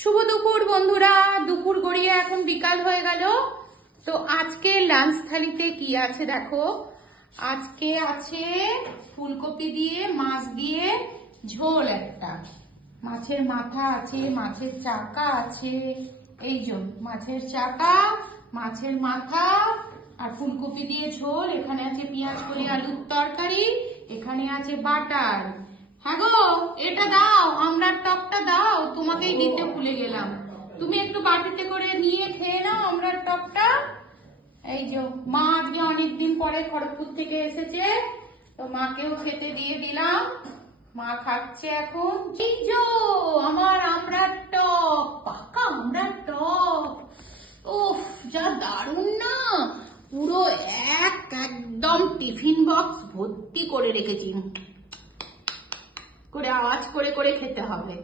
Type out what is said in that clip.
শুভ দুপুর বন্ধুরা। দুপুর গড়িয়ে এখন বিকাল হয়ে গেল। তো আজকে লাঞ্চ থালিতে কি আছে দেখো। আজকে আছে ফুলকপি দিয়ে মাছ দিয়ে ঝোল, একটা মাছের মাথা আছে, মাছের চাকা আছে, এই যে মাছের চাকা, মাছের মাথা আর ফুলকপি দিয়ে ঝোল। এখানে আছে পেঁয়াজ কলি আলুর তরকারি, এখানে আছে বাটার। হ্যাঁ গো, এটা দাও, আমড়ার টকটা দাও, তোমাকেই দিতে ভুলে গেলাম। তুমি একটু বাটিতে করে নিয়ে খেয়ে নাও আমড়ার টকটা। এই যে মা আজকে অনেকদিন পরে খড়গপুর থেকে এসেছে, তো মাকেও খেতে দিয়ে দিলাম। মা খাচ্ছে এখন। এই যে আমার আমড়ার টক, পাকা আমড়ার টক। উফ, যা দারুণ না, পুরো একদম টিফিন বক্স ভর্তি করে রেখেছি, করে আওয়াজ করে করে খেতে হবে।